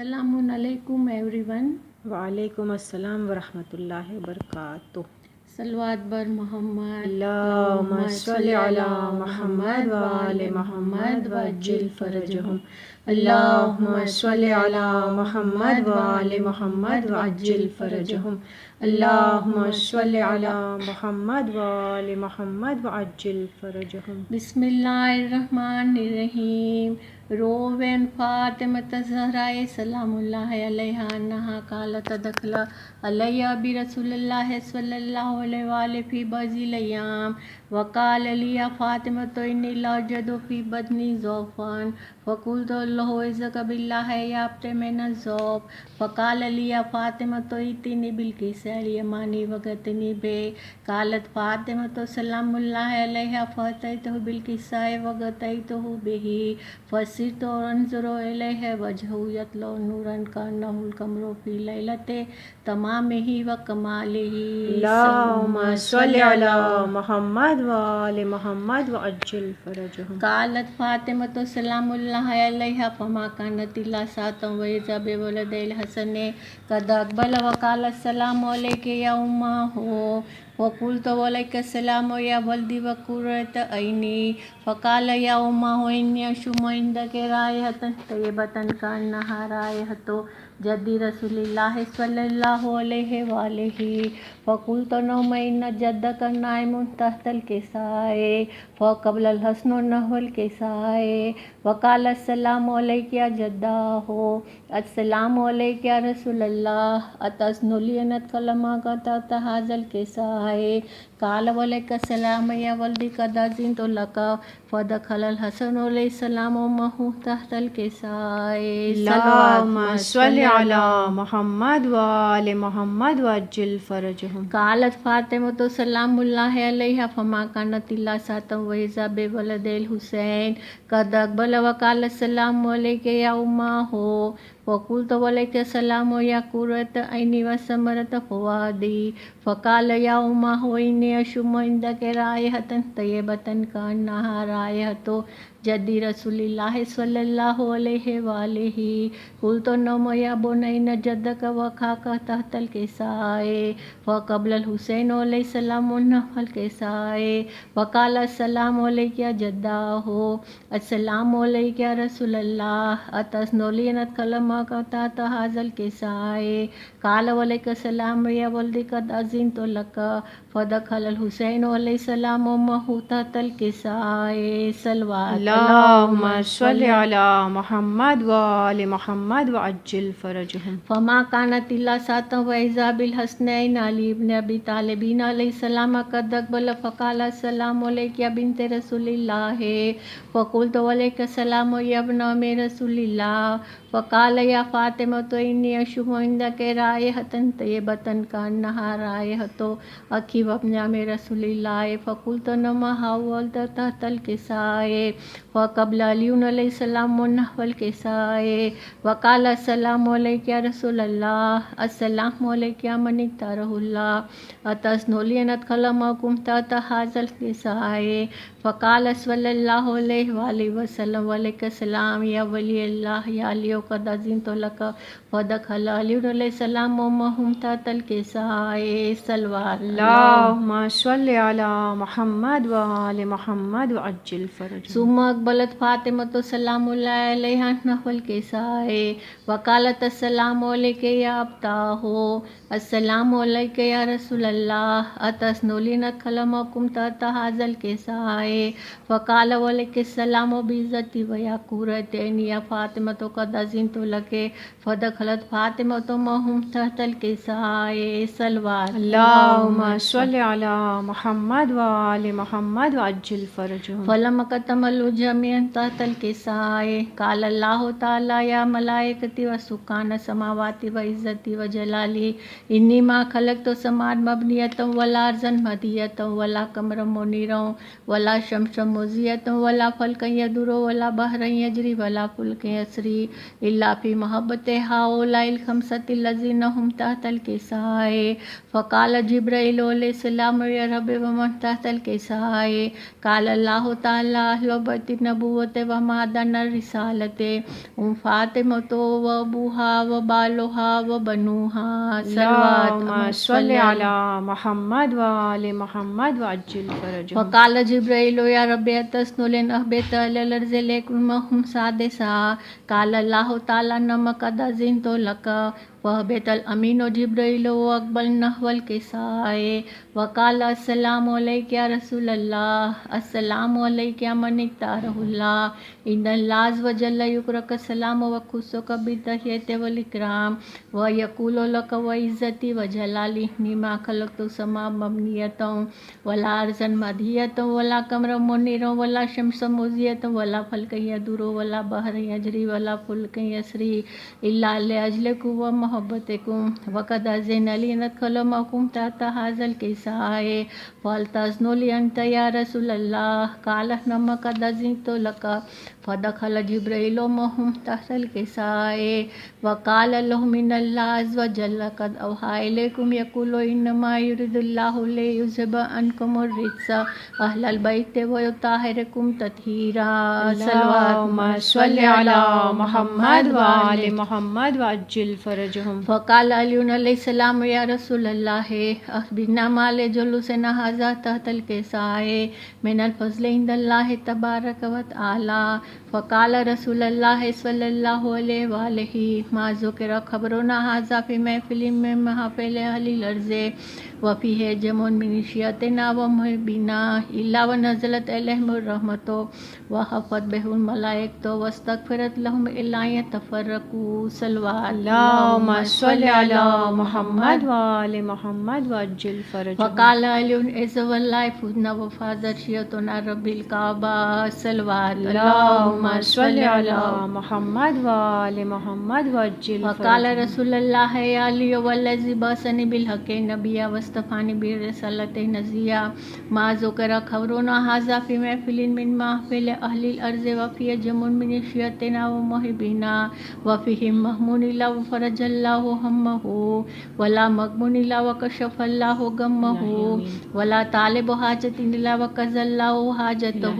السلام علیکم every one. وعلیکم السلام ورحمۃ اللہ وبرکاتہ. صلوات بر محمد. اللہم صلی علی محمد وآل محمد وعجل فرجہم. اللہم صلی علی محمد وآل محمد وعجل فرجہم. اللہم صلی علی محمد وآل محمد وعجل فرجہم. بسم اللہ الرحمن الرحیم. روین فاطمۃ الزہراء سلام اللہ علیہا انہا قالت دخل علی برسول اللہ صلی اللہ علیہ وآلہ فی بعض الایام وقال لی فاطمۃ انی لا اجد فی بدنی ضعفا فقلت له اعوذ باللہ یابت من الضعف فقال لی فاطمۃ ائتنی بالکساء الیمانی وغطنی بہ. قالت فاطمۃ سلام اللہ علیہا فأتیتہ بالکساء وغطیتہ بہ فصرت انظر الیہ وجہہ یطلع نورا کأنہ القمر فی لیلۃ تمامہ وکمالہ. اللہم صلی علی محمد وآل محمد وعجل فرجہم. قالت فاطمۃ سلام اللہ علیہا فما كانت الا ساعة وإذا بولد الحسن قد اقبل وقال السلام علیک یا امہ وقلت وعلیک السلام یا ولدی وقرۃ عینی. فقال یا امہ انی اشم عندک رائحۃ طیبۃ کأنہا رائحۃ جد رسول اللہ صلی اللہ علیہ وآلہ. فقلت نعم ان جدک نائم تحت الکساء فقبل الحسن نحو الکساء. وقال السلام علیک یا جدہ السلام علیک یا رسول اللہ اتظن لی ان ادخل معک تحت ھذا الکساء. قال وعلیک السلام یا ولدی قد اذنت لک فدخل الحسن علیہ السلام امہ تحت الکساء. اللہم صلی علی محمد وآل محمد وعجل فرجہم. قالت فاطمۃ سلام اللہ علیہا فما كانت الا ساعة وإذا بولد الحسین قد اقبل وقال السلام علیک یا امہ وقلت وعلیک السلام یا قرۃ عینی وثمرۃ فؤادی. فقال یا امہ انی اشم عندک رائحۃ طیبۃ کأنہا رائحۃ جد رسول اللہ صلی اللہ علیہ وآلہ. قلت نعم یا بنی ان جدک وقعک تحت الکساء فقبل الحسین علیہ السلام نحو الکساء. وقال السلام علیک یا جدہ السلام علیک یا رسول اللہ اتظن لی ان ادخل معک تحت ھذا الکساء. قال وعلیک السلام یا ولدی قد اذنت لک فدخل الحسین علیہ السلام امہ تحت الکساء. صلوات. اللہم صلی علی محمد وآل محمد وعجل فرجہم. فما كانت الا ساعة وإذا بالحسنین علی بن ابی طالب علیہ السلام قد اقبل فقال السلام علیک یا بنت رسول اللہ فقلت وعلیک السلام یا ابن ام رسول اللہ. فقال یا فاطمۃ انی اشم عندک رائحۃ طیبۃ کأنہا رائحۃ اخی وابن ام رسول اللہ. فقلت نعم حاولت تحت الکساء فقبل علی علیہ السلام نحو الکساء. وقال السلام علیک یا رسول اللہ السلام علیک یا من اختارہ اللہ اتظن لی ان ادخل معکم تحت ھذا الکساء. فقال صلی اللہ علیہ وآلہ وسلم وعلیک السلام یا ولی اللہ یا علی قد اذنت لک فدخل علی علیہ السلام امہ تحت الکساء. صلوات. اللہم صلی علی محمد وآل محمد وعجل فرجہم. ثم اقبلت فاطمۃ سلام اللہ علیہا نحو الکساء وقالت السلام علیک یا ابتاہ السلام علیک یا رسول اللہ اتظن لی ان ادخل معکم تحت ھذا الکساء. فقال وعلیک السلام بعزتی ویا قرۃ عینی یا فاطمۃ قد اذنت لک فدخلت فاطمۃ امہ تحت الکساء. صلوات. اللہم صلی علی محمد وآل محمد وعجل فرجہم. فلما اكتملوا جميعا تحت الکساء قال اللہ تعالی یا ملائکتی وسکان السماوات وعزتی وجلالی انی ما خلقت السماء مبنیۃ ولا ارضا مہدیۃ ولا قمرا منیرا ولا شمسا مضیۃ ولا فلکا یدور ولا بحرا یجری ولا فلک یسری الا فی محبت ہؤلاء الخمسۃ الذین هم تحت الکساء. فقال جبرائیل علیہ السلام یا رب ومن تحت الکساء. قال اللہ تعالی اہل بیت النبوة ومعدن الرسالة فاطمة وأبوها وبالها وبنوها صلوات اللهم صل على محمد وآل محمد وعجل فرجهم. وقال جبرائيل يا ربي أتسنو أهبط على الأرض ليكرمهم سادسا قال الله تعالى نما قد أذنت لك فهبط الأمين جبرائيل وأقبل نحو الكساء وقال السلام عليك يا رسول الله السلام عليك يا من اختاره الله إن الله عز وجل يقرأك السلام وخصك بالتحية والإكرام ويقول لك وعزتي وجلالي ما خلقت السماء مبنية ولا أرضا مدهية ولا قمرا منيرا ولا شمسا مضيئة ولا فلكا يدور ولا بحر يجري ولا فلك يسري إلا لأجلكم ومحبتكم وقد أذن لي أن أدخل معكم تحت هذا الكساء فلتأذن لي أنت يا رسول الله قال نعم قد أذنت لك فدخل جبرائيل معهم تحت الكساء وقال لهم إن الله عز وجل قد أوحى إليكم يقول إنما يريد الله ليذهب عنكم الرجس أهل البيت ويطهركم تطهيرا. اللهم صل على محمد وآل محمد وعجل فرجهم. فقال علي عليه السلام يا رسول الله أخبرنا ما لجلوسنا هذا تحت الكساء من الفضل عند الله تبارك وتعالى. فقال رسول الله صلى الله عليه وآله ما ذكر خبرنا هذا في محفل من محافل أهل الأرض وفيه جمع من شيعتنا ومحبنا إلا ونزلت عليهم الرحمة وحفت به الملائكة واستغفرت لهم إلا يتفرقوا. صلوات. اللهم صل على محمد وآل محمد وعجل فرجهم. وقال علي إذ والله فزنا وفازت شيعتنا رب الكعبة. صلوات. اللهم صل على محمد وآل محمد وعجل فرجهم. وقال رسول الله يا علي والذي بعثني بالحق نبيا واصطفاني بالرسالة نزيا ما ذكر خبرنا هذا في محفل من محفل أهل الأرض وفي جمع من شيعتنا ومحبنا وفيهم مهمون الله وفرج الله همه ولا مغمون الله وكشف الله غمه ولا طالب حاجة إلا وقضى الله حاجته.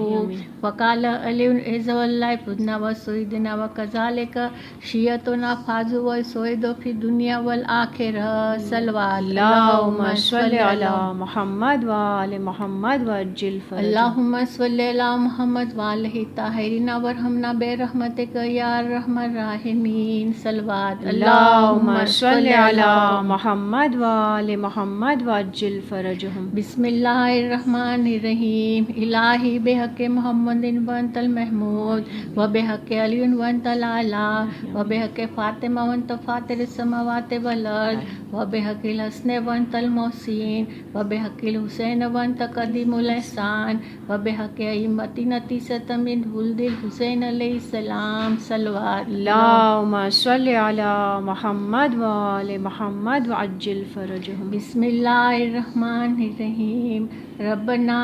وقال علي إذ والله فزنا وسعدنا وكذلك شيعتنا فازوا وسعدوا في الدنيا والآخرة. صلوات. اللهم صل على محمد وآل محمد وعجل فرجهم. اللهم صل على محمد وآله الطاهرين وارحمنا برحمتك يا أرحم الراحمين. صلوات. اللهم صل على محمد وآل محمد وعجل فرجهم. بسم الله الرحمن الرحيم. إلهي بحق محمد وأنت المحمود وبحق علي وأنت الأعلى وبحق فاطمة وأنت فاطر السماوات والأرض وبحق الحسن وأنت المحسن وبحق الحسين وأنت قديم الإحسان وبحق أئمة نتيسة من ولد الحسين عليه السلام. صلوات. اللهم صل على محمد وآل محمد وعجل فرجهم. بسم الله الرحمن الرحيم. ربنا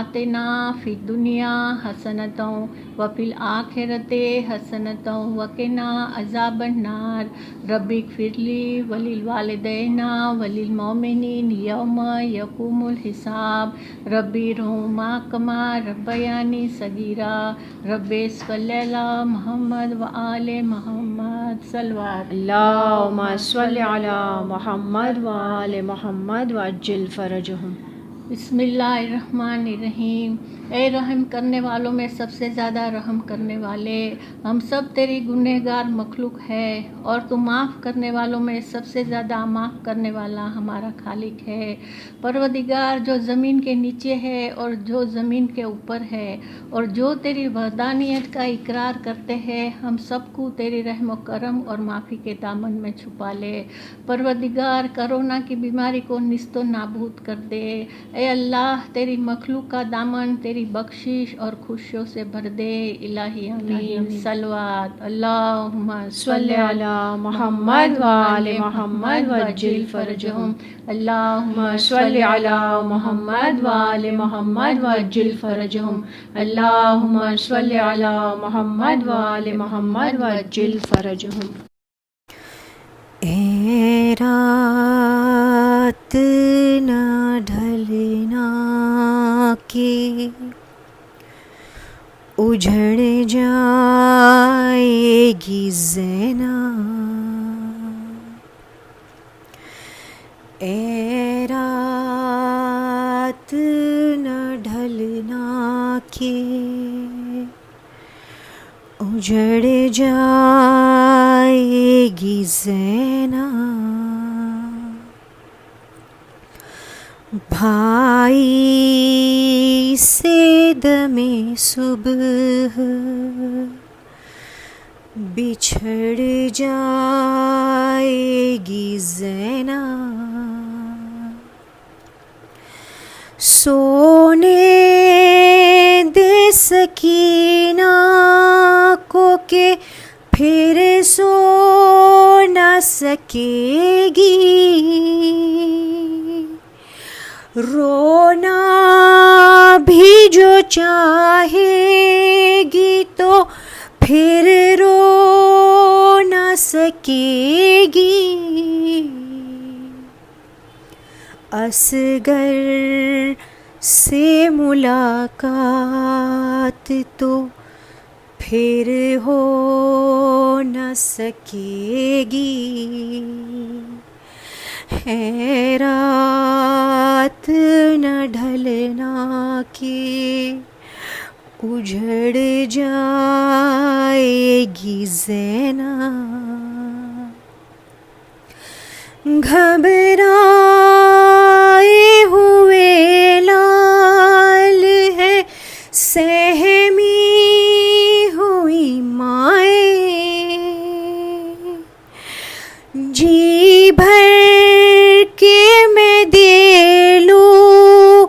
آتنا في الدنيا حسنة وفي الآخرة حسنة وقنا عذاب النار. رب اغفر لي وللوالدين وللمؤمنين يوم يقوم الحساب. ربي ارحمهما كما ربياني صغيرا. رب صل على محمد وآل محمد. صلوات. اللهم صل على محمد وآل محمد وعجل فرجهم. بسم اللہ الرحمن الرحیم. اے رحم کرنے والوں میں سب سے زیادہ رحم کرنے والے، ہم سب تیری گنہگار مخلوق ہے اور تو معاف کرنے والوں میں سب سے زیادہ معاف کرنے والا ہمارا خالق ہے. پروردگار جو زمین کے نیچے ہے اور جو زمین کے اوپر ہے اور جو تیری وحدانیت کا اقرار کرتے ہیں، ہم سب کو تیری رحم و کرم اور معافی کے دامن میں چھپا لے. پروردگار کرونا کی بیماری کو نیست و نابود کر دے. اے اللہ تیری مخلوق کا دامن تیری بخشش اور خوشیوں سے بھر دے. الہی آمین. صلوات. اللہم صلی علی محمد وآل محمد وعجل فرجهم. اللہم صلی علی محمد وآل محمد وعجل فرجهم. اللہم صلی علی محمد وآل محمد وعجل فرجهم. اے رات نہ ڈھلنا کی اجڑ جائے گی زینب، اے رات نہ ڈھلنا کہ اجڑ جائے گی زینب، بھائی سے دم صبح بچھڑ جائے گی زینب، سونے دے سکینہ کو کہ پھر سو نہ سکے گی، رونا بھی جو چاہے گی تو پھر رو نہ سکے گی، اصغر سے ملاقات تو پھر ہو نہ سکے گی، ہے رات نہ ڈھلنا کہ اجڑ جائے گی زینب، گھبرائے ہوئے لال ہے سہمی ہوئی مائیں، جی بھر کے میں دے لوں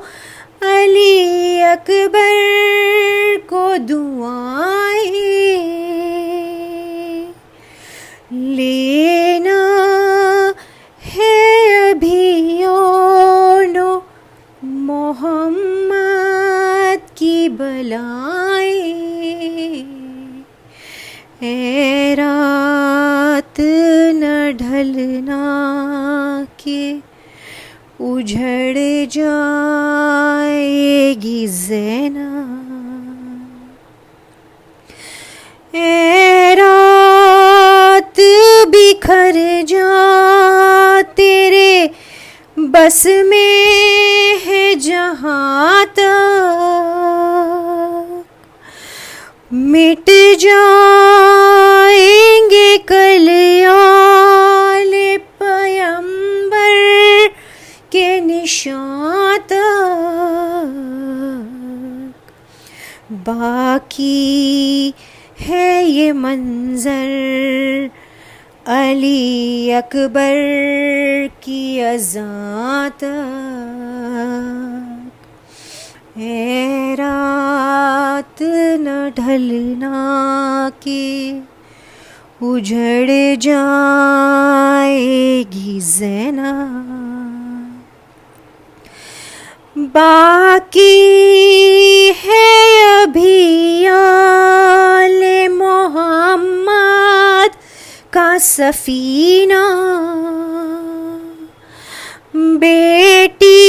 علی اکبر کو دعائیں، لینا ہے ابھی اونو محمد کی بلائیں، اے رات نہ ڈھلنا کہ اجڑ جائے گی زینب، اے رات بکھر جا تیرے بس میں ہے جہاں تک، مٹ جائیں گے کلیال پیمبر کے نشان تک، باقی ہے یہ منظر علی اکبر کی اذاں تک، اے رات نہ ڈھلنا کہ اجڑ جائے گی زینب، باقی ہے ابھی آل محمد کا سفینہ، بیٹی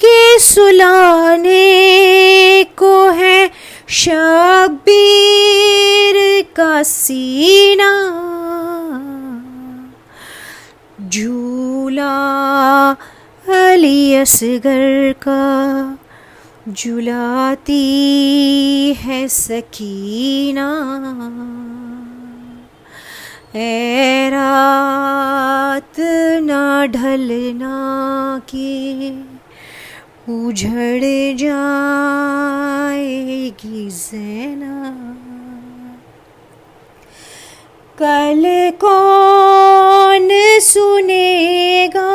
کے سلانے کو ہے شبیر کا سینہ، جھولا علی اصغر کا جھلاتی ہے سکینہ، اے رات نہ ڈھلنا کہ اجڑ جائے گی زینب، کل کون سنے گا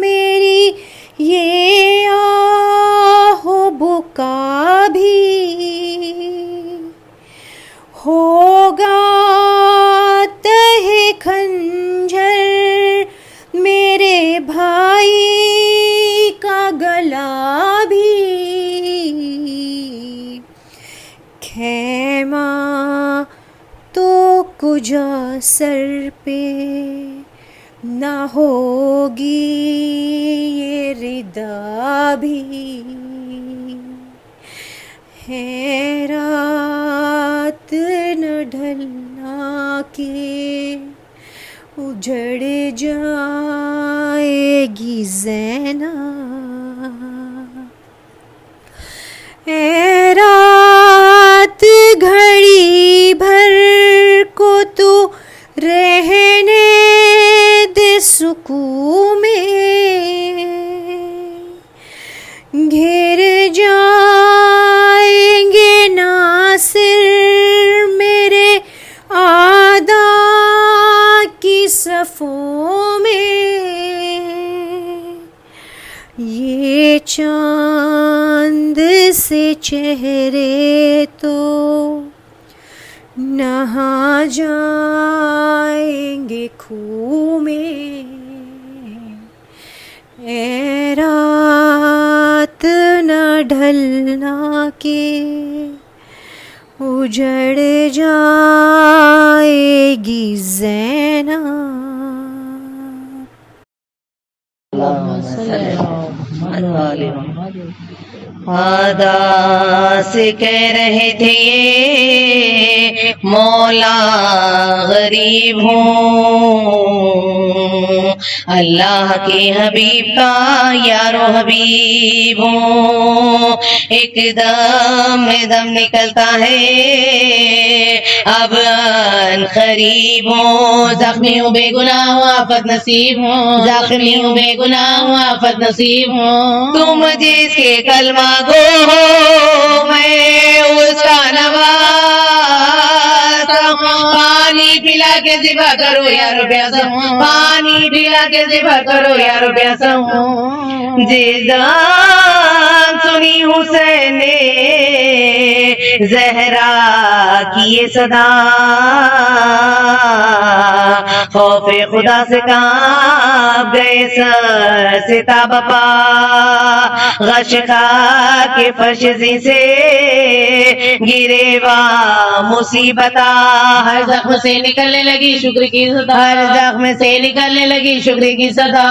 میری یہ آہ و بکا بھی، ہوگا تہ خنجر میرے بھائی کا گلا بھی، خیمہ تو کجا سر پہ نہ ہوگی یہ ردا بھی، ہے رات نہ ڈھلنا کہ اجڑ جائے گی زینب، اے رات گھڑی بھر کو تو رہنے دے سکون میں، گھر جائیں گے ناصر میرے اعداء کی صفوں میں، یہ چاند سے چہرے تو نہا جائیں گے خوں میں، اے رات نہ ڈھلنا کہ اجڑ جائے گی زینب۔ آدا سے کہہ رہے تھے یہ مولا غریب ہوں، اللہ کے حبیب کا یارو حبیب ہوں، ایک دم دم نکلتا ہے اب ان قریب ہوں، زخمی ہوں بے گناہ ہوں آفت نصیب ہوں، زخمی ہوں بے گناہ ہوں آفت نصیب ہوں، تم جس کے کلمہ گو ہو میں اس کا نواز ہوں، پانی پلا کے ذبح کرو یارو پیاسا ہوں، پانی پلا کے ذبح کرو یارو پیاسا ہوں، جیدان سنی حسین نے زہرا کی یہ صدا، خوف خدا سے کانپ گئے سر سے تاب پا، غش خاک کے فرش سے گرے وا مصیبتا، ہر زخم سے نکلنے لگی شکر کی صدا، ہر زخم سے نکلنے لگی شکر کی صدا،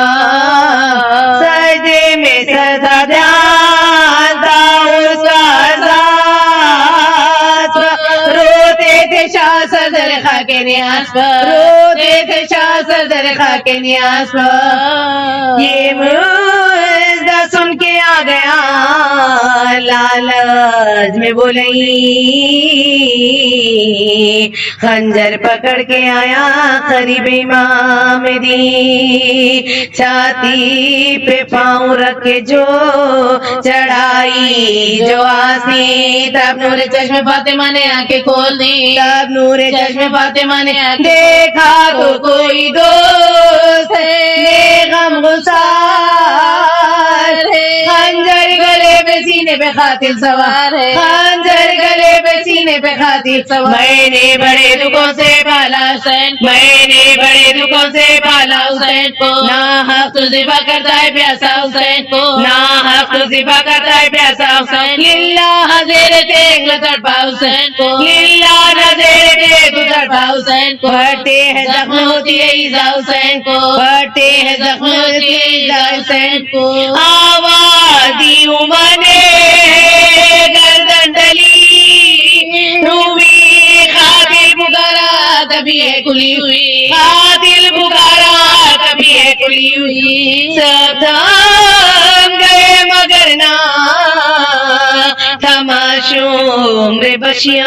سجدے میں سجدہ دھیان تھا اس کا احساس، روتے تھے شاہ صدر خاک نیاز پر، روتے تھے شاہ صدر خاک نیاز پر، یہ مجدہ سن کے آ گیا لالچ میں بولئی، خنجر پکڑ کے آیا قریب امام دی، چھاتی پہ پاؤں رکھ کے جو چڑھائی جو آسی، تب نور چشم فاطمہ نے آنکھیں کھول دی، تب نور چشم فاطمہ نے دیکھا تو کوئی دوست ہے غم گسار ہے، خنجر گلے پہ سینے پہ قاتل سوار ہے، خنجر گلے پہ سینے پہ قاتل سوار، میں نے بڑے دکھوں سے پالا حسین، میں نے بڑے دکھوں سے پالا حسین کو، ناحق تو ذبح کرتا ہے پیاسا حسین کو، ناحق تو ذبح کرتا ہے پیاسا حسین، للہ حضیر ٹیک نہ تڑپا حسین کو، للہ نظر ٹیک تڑپا حسین کو، بھرتے ہیں زخم ہوتی ہے ایزا حسین کو، بھرتے ہیں زخم ہوتی ہے ایزا حسین کو، آواز دی میں نے گردن ڈلی ڈوبی، قاتل پکارا تبھی ہے کھلی ہوئی، قاتل پکارا تبھی ہے کھلی ہوئی، سب تھام گئے مگر نہ تماشوں رے بشیام،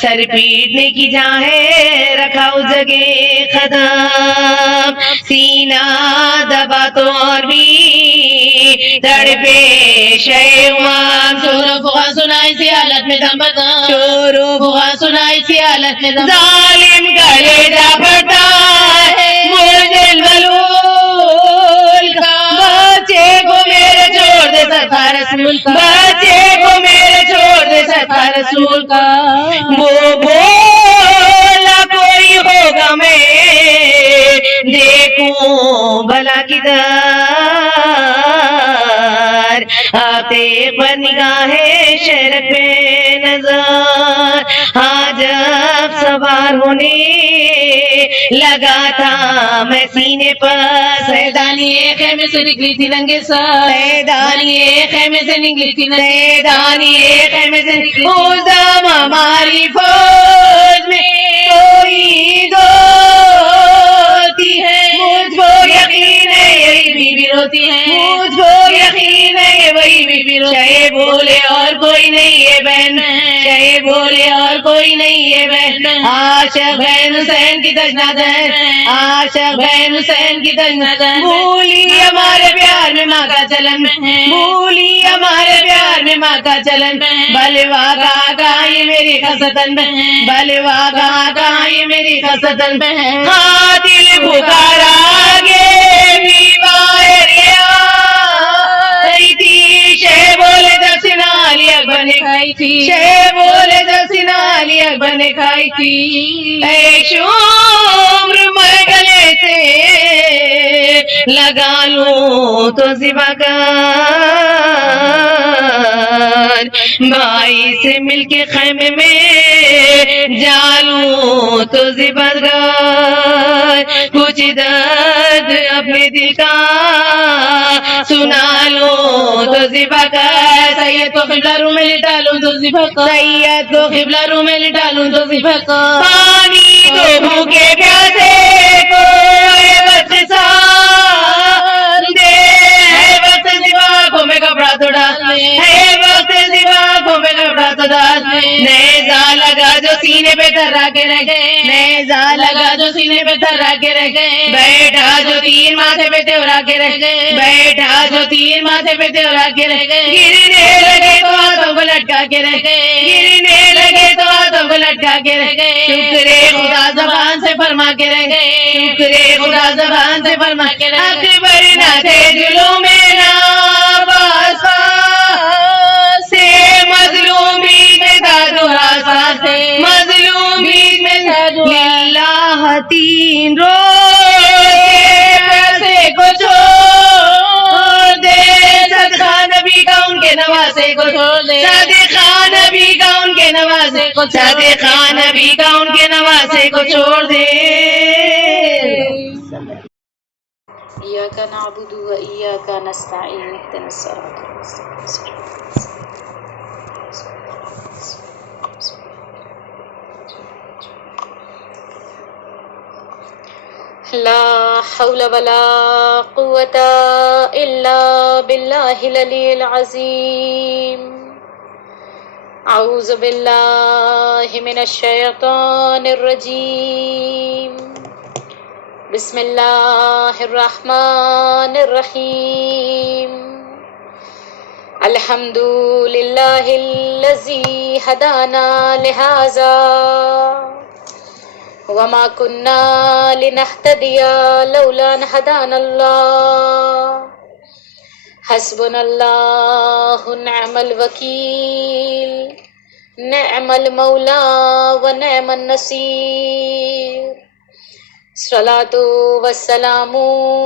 سر پیٹنے کی جہاں ہے رکھا اس جگہ قدم، سینہ دبا تو اور بھی تڑپے شے امام، شور و فغاں سنا اسی حالت میں دم بدم، شور و فغاں سنا اسی حالت میں دم، ظالم گلے جا پڑتا ہے مجھے ملول کا، بچے کو میرے چھوڑ دے سرکار رسول کا، بچے کو میرے چھوڑ دے سرکار رسول کا، وہ بولا کوئی ہوگا میں دیکھوں بھلا کدھر، آتے پر نگاہ شرف پہ نظر، ہاں جب سوار ہونے لگا تھا میں سینے پر. سیدانی خیمے سے نکلی تھی ننگے سر, سیدانی خیمے سے نکلی تھی, سیدانی خیمے سے نکلی. اس دم ہماری فوج میں کوئی دوتی ہے, مجھ کو یقین ہے یہی بی بی روتی ہے, مجھ کو یقین ہے یہ وہی بی بی روتی ہے. چاہے بولے اور کوئی نہیں یہ بہن, چاہے بولے اور کوئی نہیں یہ بہن. عاشق بہن حسین کی تجنادن, عاشق بہن حسین کی تجنادن. بھولی ہمارے پیار میں ماں کا چلن, بھولی ہمارے پیار میں ماں کا چلن. بلوا کہاں یہ میری خستن, بلوا کہاں یہ میری خستن. قاتل پکارا آگے بھی باہر آئی تھی, شہ بولے جب سنا علی اکبر نے کھائی تھی, شہ بولے جب سنا علی اکبر نے کھائی تھی. اے شمر میں گلے سے لگا لوں تو ذبح کر, بھائی سے مل کے خیمے میں جالوں تو ذبح کر. کچھ درد اپنے دل کا سنا لوں تو ذبح کر. سید کو قبلہ رو میں لٹا لوں تو ذبح کر, سید کو قبلہ رو میں لٹا لوں تو ذبح کر. پانی دو بھوکے پیاسے کو اے بخشار دے, ہے وقت ذبح کو میں کپڑا تو ڈال دے, ہے وقت ذبح کو میں کپڑا تو ڈال دے. نیزہ لگا جو سینے پہ تھرا کے رہ گئے, نیزہ لگا جو سینے پہ تھرا کے رہ گئے. بیٹھا جو تین ماتھے پہ تیورا کے رہ گئے, بیٹھا جو تین ماتھے پہ تیورا کے رہ گئے. گرنے لگے تو ہاتھوں کو لٹکا کے رہ گئے, گرنے لگے تو ہاتھوں کو لٹکا کے رہ گئے. شکرے خدا زبان سے فرما کے رہ گئے, شکرے خدا زبان سے فرما کے رہ گئے. اکبر نہ تھے دلوں میں نا باس سے, مظلوم بھی میں دادو راستہ سے, مظلوم بھی میں دادو. للہ تین روزے پیسے کو چھوڑ دے, صدقہ نبی کا ان کے نواسے کو چھوڑ دے, صدقہ نبی کا ان کے نواسے کو, صدقہ نبی کا ان کے نواسے کو چھوڑ دے. إياك نعبد وإياك نستعين اهدنا الصراط المستقيم. لا حول ولا قوة إلا بالله العلي العظيم. أعوذ بالله من الشيطان الرجيم. بسم الله الرحمن الرحيم. الحمد لله الذي هدانا لهذا وما كنا لنهتدي لولا أن هدانا الله. حسبنا الله نعم الوكيل, نعم المولى ونعم النصير. الصلاة والسلام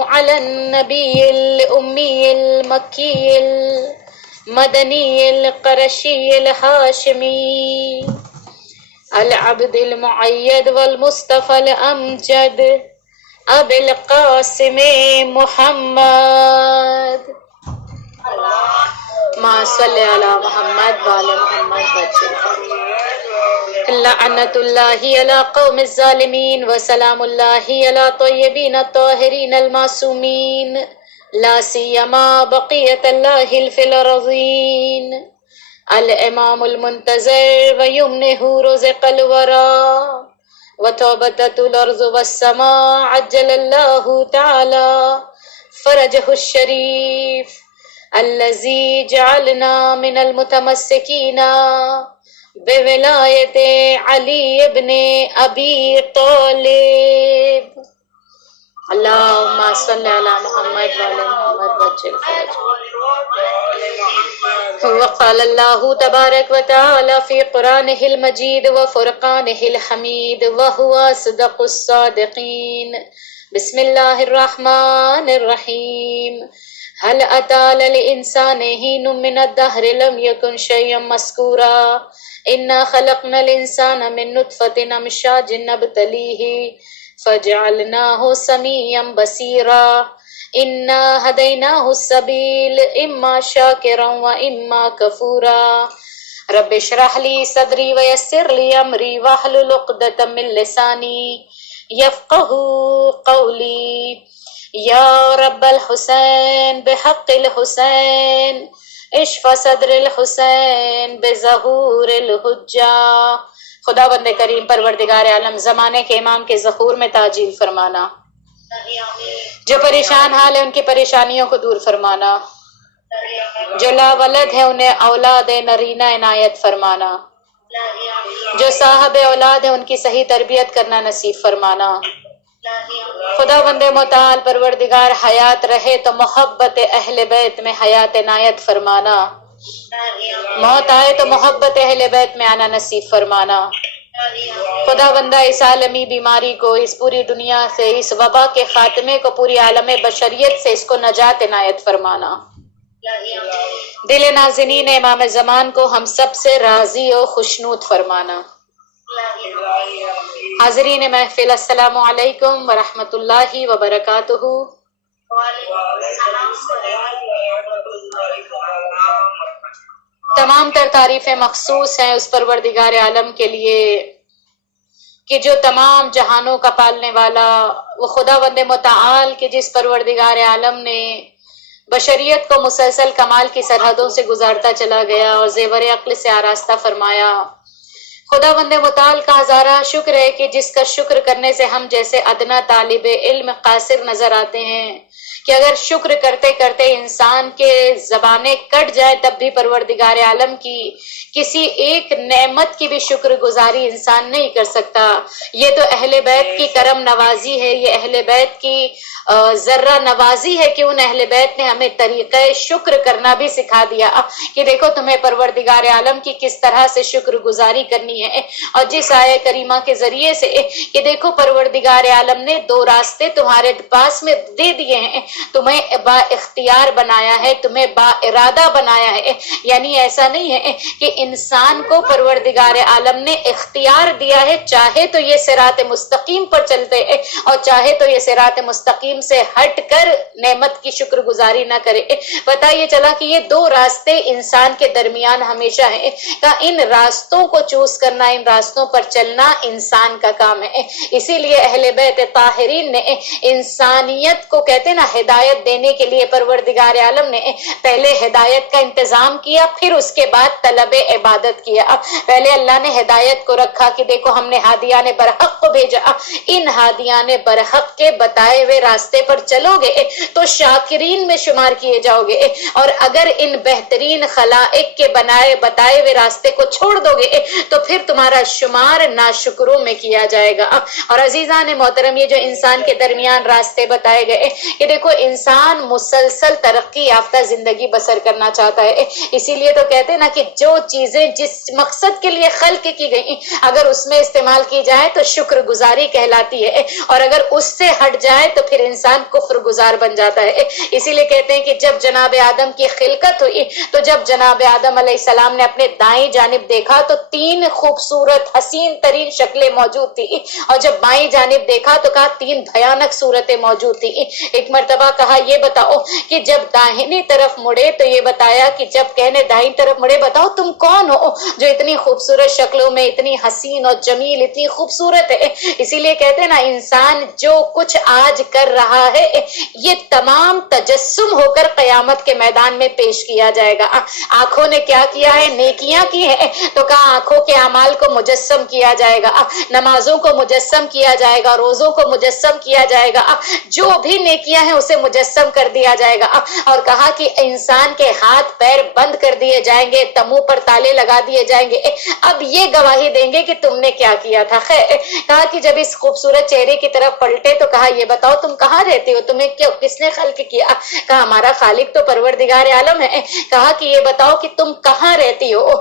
على النبي الأمي المكي المدني القرشي الهاشمي العبد المعيد والمصطفى الأمجد أبي القاسم محمد. ما صل على محمد وعلى محمد وسلم. لعنة الله على قوم الظالمين وسلام الله على طيبين الطاهرين المعصومين, لا سيما بقية الله في الأرضين. الإمام المنتظر ويمنه رزق الورى وتوبة الأرض والسماء عجل الله تعالى فرجه الشريف الذي جعلنا من المتمسكين بولایت علی ابن ابی طالب. اللہم صلی علی محمد وعلی محمد وجل فرجہ. وقال اللہ تبارک وتعالی فی قرآنہ المجید وفرقانہ الحمید وہو اصدق الصادقین. بسم اللہ الرحمن الرحیم. هل أتى للإنسان حين من الدهر لم يكن شيئا مذكورا إنا خلقنا الإنسان من نطفة أمشاج نبتليه فجعلناه سميعا بصيرا إنا هديناه السبيل إما شاكرا وإما كفورا رب اشرح لي صدري ويسر لي أمري واحلل عقدة من لساني يفقه قولي یا رب الحسین بحق الحسین اشف صدر الحسین بظہور الحجہ. خدا بند کریم پروردگار عالم زمانے کے امام کے ظہور میں تعجیل فرمانا، جو پریشان حال ہے ان کی پریشانیوں کو دور فرمانا، جو لا ولد ہے انہیں اولاد نرینہ عنایت فرمانا، جو صاحب اولاد ہے ان کی صحیح تربیت کرنا نصیب فرمانا. خدا بند متعال پروردگار حیات رہے تو محبت اہل بیت میں حیات عنایت فرمانا، موت آئے تو محبت اہل بیت میں آنا نصیب فرمانا. خدا بندہ اس عالمی بیماری کو، اس پوری دنیا سے، اس وبا کے خاتمے کو، پوری عالم بشریت سے اس کو نجات عنایت فرمانا. دل نازنین امام زمان کو ہم سب سے راضی و خوشنود فرمانا. حاضرین محفل السلام علیکم ورحمۃ اللہ وبرکاتہ. تمام تر تعریفیں مخصوص ہیں اس پروردگار عالم کے لیے کہ جو تمام جہانوں کا پالنے والا، وہ خدا بند متعال کہ جس پروردگار عالم نے بشریت کو مسلسل کمال کی سرحدوں سے گزارتا چلا گیا اور زیور عقل سے آراستہ فرمایا. خدا بند متعال کا ہزارہ شکر ہے کہ جس کا شکر کرنے سے ہم جیسے ادنا طالب علم قاصر نظر آتے ہیں کہ اگر شکر کرتے کرتے انسان کے زبانیں کٹ جائے تب بھی پروردگار عالم کی کسی ایک نعمت کی بھی شکر گزاری انسان نہیں کر سکتا. یہ تو اہل بیت کی کرم نوازی ہے، یہ اہل بیت کی ذرہ نوازی ہے کہ ان اہل بیت نے ہمیں طریقہ شکر کرنا بھی سکھا دیا کہ دیکھو تمہیں پروردگار عالم کی کس طرح سے شکر گزاری کرنی ہے. اور جس آیہ کریمہ کے ذریعے سے کہ دیکھو پروردگار عالم نے دو راستے تمہارے پاس میں دے دیے ہیں، تمہیں با اختیار بنایا ہے، تمہیں با ارادہ بنایا ہے. یعنی ایسا نہیں ہے کہ انسان کو پروردگار عالم نے اختیار دیا ہے، چاہے تو یہ صراط مستقیم پر چلتے ہیں اور چاہے تو یہ صراط مستقیم سے ہٹ کر نعمت کی شکر گزاری نہ کرے. پتہ یہ چلا کہ یہ دو راستے انسان کے درمیان ہمیشہ ہیں، کہ ان راستوں کو چوز کرنا، ان راستوں پر چلنا انسان کا کام ہے. اسی لیے اہل بیت طاہرین نے انسانیت کو کہتے نا ہدایت دینے کے لیے پروردگار عالم نے پہلے ہدایت کا انتظام کیا، پھر اس کے بعد طلب عبادت کیا. پہلے اللہ نے ہدایت کو رکھا کہ دیکھو ہم نے ہادیان برحق کو بھیجا، ان ہادیان برحق کے بتائے ہوئے راستے پر چلو گے تو شاکرین میں شمار کیے جاؤ گے، اور اگر ان بہترین خلائق کے بتائے ہوئے راستے کو چھوڑ دو گے تو پھر تمہارا شمار ناشکروں میں کیا جائے گا. اور عزیزان محترم، یہ جو انسان کے درمیان راستے بتائے گئے کہ دیکھو انسان مسلسل ترقی یافتہ زندگی بسر کرنا چاہتا ہے. اسی لیے تو کہتے ہیں نا کہ جو چیزیں جس مقصد کے لیے خلق کی گئی اگر اس میں استعمال کی جائے تو شکر گزاری کہلاتی ہے، اور اگر اس سے ہٹ جائے تو پھر انسان کفر گزار بن جاتا ہے. اسی لیے کہتے ہیں کہ جب جناب آدم کی خلقت ہوئی تو جب جناب آدم علیہ السلام نے اپنے دائیں جانب دیکھا تو تین خوبصورت حسین ترین شکلیں موجود تھی، اور جب بائیں جانب دیکھا تو کہا تین بھیانک صورتیں موجود تھی. ایک مرتبہ کہا یہ بتاؤ کہ جب داہنی طرف مڑے تو یہ بتایا کہ جب کہنے دائیں طرف مڑے بتاؤ تم کون ہو جو اتنی خوبصورت شکلوں میں اتنی حسین اور جمیل اتنی خوبصورت ہے. اسی لیے کہتے ہیں نا انسان جو کچھ آج کر رہا ہے یہ تمام تجسم ہو کر قیامت کے میدان میں پیش کیا جائے گا. آنکھوں نے کیا کیا ہے؟ نیکیاں کی ہے تو کہا آنکھوں کے اعمال کو مجسم کیا جائے گا، نمازوں کو مجسم کیا جائے گا، روزوں کو مجسم کیا جائے گا، جو بھی نیکیاں ہیں اسے مجسم کر دیا جائے گا. اور کہا کہ انسان کے ہاتھ پیر بند کر دیے جائیں گے، تمو پر تالے لگا دیے جائیں گے، اب یہ گواہی دیں گے کہ تم نے کیا کیا تھا. خیر کہا کہ جب اس خوبصورت چہرے کی طرف پلٹے تو کہا یہ بتاؤ تم کہاں رہتے ہو، تمہیں کس نے خلق کیا؟ کہا ہمارا خالق تو پروردگار عالم ہے. کہا کہ یہ بتاؤ کہ تم کہاں رہتی ہو،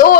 2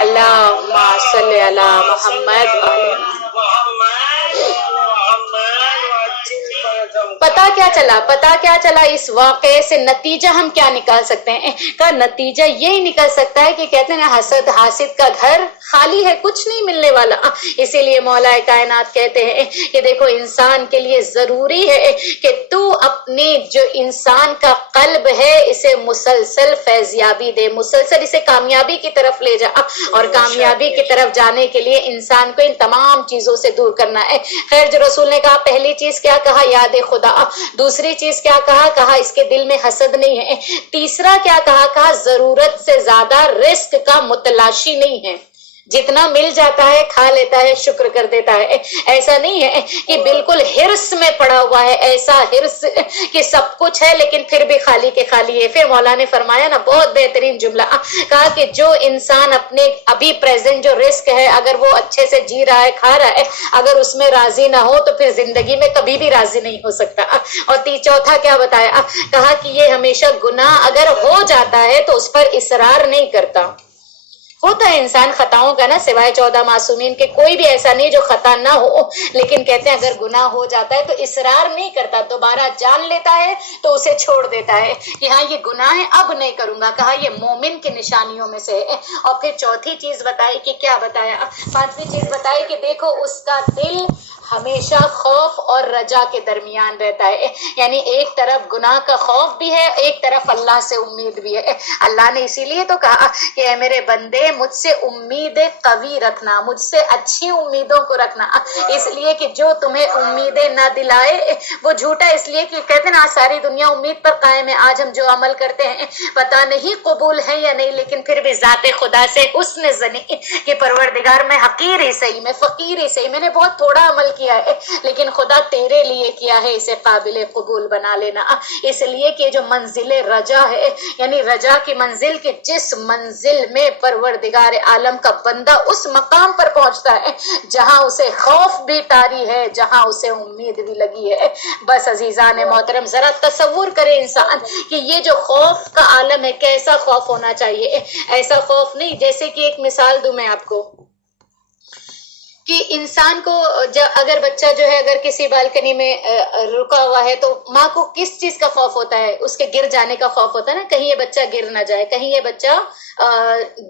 اللہم صلی علی محمد وعلی پتا کیا چلا اس واقعے سے نتیجہ ہم کیا نکال سکتے ہیں؟ کا نتیجہ یہی نکل سکتا ہے کہ کہتے ہیں حاسد کا گھر خالی ہے، کچھ نہیں ملنے والا. اسی لیے مولا کائنات کہتے ہیں کہ دیکھو انسان کے لیے ضروری ہے کہ تو اپنے جو انسان کا قلب ہے اسے مسلسل فیضیابی دے، مسلسل اسے کامیابی کی طرف لے جا، اور کامیابی کی طرف جانے کے لیے انسان کو ان تمام چیزوں سے دور کرنا ہے. خیر جو رسول نے کہا پہلی چیز کیا کہا؟ یاد خدا. دوسری چیز کیا کہا اس کے دل میں حسد نہیں ہے. تیسرا کیا کہا ضرورت سے زیادہ رزق کا متلاشی نہیں ہے، جتنا مل جاتا ہے کھا لیتا ہے، شکر کر دیتا ہے. ایسا نہیں ہے کہ بالکل ہرس میں پڑا ہوا ہے، ایسا ہرس کہ سب کچھ ہے لیکن پھر بھی خالی کے خالی ہے. پھر مولا نے فرمایا نا بہت بہترین جملہ، کہا کہ جو انسان اپنے ابھی پریزنٹ جو رزق ہے اگر وہ اچھے سے جی رہا ہے، کھا رہا ہے، اگر اس میں راضی نہ ہو تو پھر زندگی میں کبھی بھی راضی نہیں ہو سکتا. اور چوتھا کیا بتایا؟ کہا کہ یہ ہمیشہ گناہ اگر ہو جاتا ہے تو اس پر اصرار نہیں کرتا. ہوتا ہے انسان خطاؤں کا نا، سوائے 14 معصومین کے کوئی بھی ایسا نہیں جو خطا نہ ہو، لیکن کہتے ہیں اگر گناہ ہو جاتا ہے تو اصرار نہیں کرتا، دوبارہ جان لیتا ہے تو اسے چھوڑ دیتا ہے کہ ہاں یہ گناہ ہے اب نہیں کروں گا. کہا یہ مومن کی نشانیوں میں سے ہے. اور پھر چوتھی چیز بتائی کہ کیا بتایا؟ پانچویں چیز بتائی کہ دیکھو اس کا دل ہمیشہ خوف اور رجا کے درمیان رہتا ہے، یعنی ایک طرف گناہ کا خوف بھی ہے، ایک طرف اللہ سے امید بھی ہے. اللہ نے اسی لیے تو کہا کہ اے میرے بندے مجھ سے امید قوی رکھنا، مجھ سے اچھی امیدوں کو رکھنا، اس لیے کہ جو تمہیں امیدیں نہ دلائے وہ جھوٹا. اس لیے کہ کہتے ہیں نا ساری دنیا امید پر قائم ہے. آج ہم جو عمل کرتے ہیں پتہ نہیں قبول ہے یا نہیں، لیکن پھر بھی ذات خدا سے حسن ظنی کہ پروردگار میں حقیر ہی صحیح، میں فقیر ہی صحیح، میں نے بہت تھوڑا عمل کیا ہے لیکن خدا تیرے لیے کیا ہے، اسے قابل قبول بنا لینا. اس لیے کہ جو منزل رجا ہے، یعنی رجا کی منزل، کہ جس منزل میں پروردگار عالم کا بندہ اس مقام پر پہنچتا ہے جہاں اسے خوف بھی طاری ہے، جہاں اسے امید بھی لگی ہے. بس عزیزان محترم ذرا تصور کرے انسان کہ یہ جو خوف کا عالم ہے کیسا خوف ہونا چاہیے. ایسا خوف نہیں جیسے کہ ایک مثال دوں میں آپ کو کہ انسان کو اگر بچہ جو ہے اگر کسی بالکنی میں رکا ہوا ہے تو ماں کو کس چیز کا خوف ہوتا ہے؟ اس کے گر جانے کا خوف ہوتا ہے نا، کہیں یہ بچہ گر نہ جائے، کہیں یہ بچہ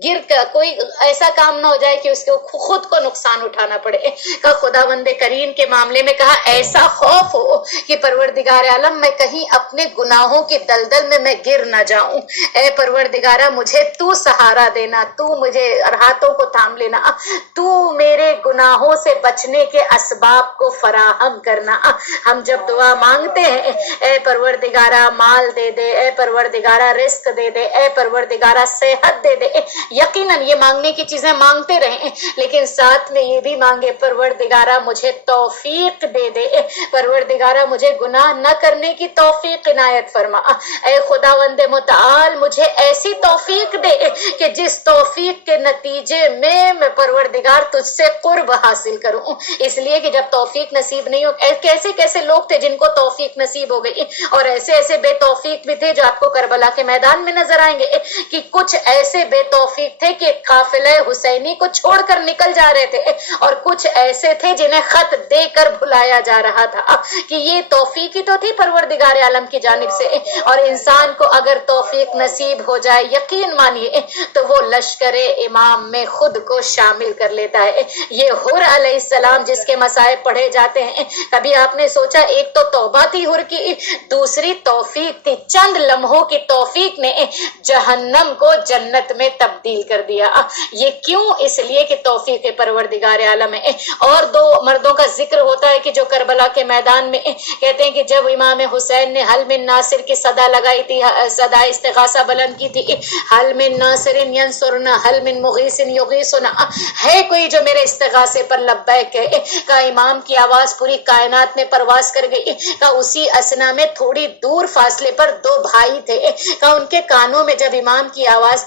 گر کر کوئی ایسا کام نہ ہو جائے کہ اس کو خود کو نقصان اٹھانا پڑے. کہ خداوند کریم کے معاملے میں کہا ایسا خوف ہو کہ پروردگار عالم میں کہیں اپنے گناہوں کی دلدل میں میں گر نہ جاؤں. اے پروردگارہ مجھے تو سہارا دینا، تو مجھے ہاتھوں کو تھام لینا، تو میرے گناہوں سے بچنے کے اسباب کو فراہم کرنا. ہم جب دعا مانگتے ہیں اے پروردگارہ مال دے دے، اے پروردگارہ رزق دے دے، اے پروردگارہ صحت دے دے، یقیناً یہ مانگنے کی چیزیں مانگتے رہیں لیکن ساتھ میں یہ بھی مانگے پروردگارہ مجھے توفیق دے دے، پروردگارہ مجھے گناہ نہ کرنے کی توفیق عنایت فرما. اے خداوند متعال مجھے ایسی توفیق دے کہ جس توفیق کے نتیجے میں پروردگار تجھ سے قرب حاصل کروں. اس لیے کہ جب توفیق نصیب نہیں ہو، کیسے کیسے لوگ تھے جن کو توفیق نصیب ہو گئی، اور ایسے ایسے بے توفیق بھی تھے جو آپ کو کربلا کے میدان میں نظر آئیں گے کہ کچھ ایسے بے توفیق تھے کہ قافلہ حسینی کو چھوڑ کر نکل جا رہے تھے، اور کچھ ایسے تھے جنہیں خط دے کر بھلایا جا رہا تھا. کہ یہ توفیق ہی تو تھی پروردگار عالم کی جانب سے. اور انسان کو اگر توفیق نصیب ہو جائے یقین مانیے تو وہ لشکر امام میں خود کو شامل کر لیتا ہے. یہ حر علیہ السلام جس کے مصائب پڑھے جاتے ہیں، کبھی آپ نے سوچا ایک تو توبہ تھی حر کی، دوسری توفیق تھی، چند لمحوں کی توفیق نے جہنم کو جنت میں تبدیل کر دیا. یہ کیوں؟ اس لیے کہ توفیق پروردگار عالم ہے. اور دو مردوں کا ذکر ہوتا ہے کہ جو کربلا کے میدان میں کہتے ہیں کہ جب امام حسین نے حل من ناصر کی صدا لگائی تھی، صدا استغاثہ بلند کی تھی، حل من ناصر ینصرنا حل من مغیث یغیثنا، ہے کوئی جو میرے استغاثے پر لبیک ہے؟ کا امام کی آواز پوری کائنات میں پرواز کر گئی. کا اسی اسنا میں تھوڑی دور فاصلے پر دو بھائی تھے، کا ان کے کانوں میں جب امام کی آواز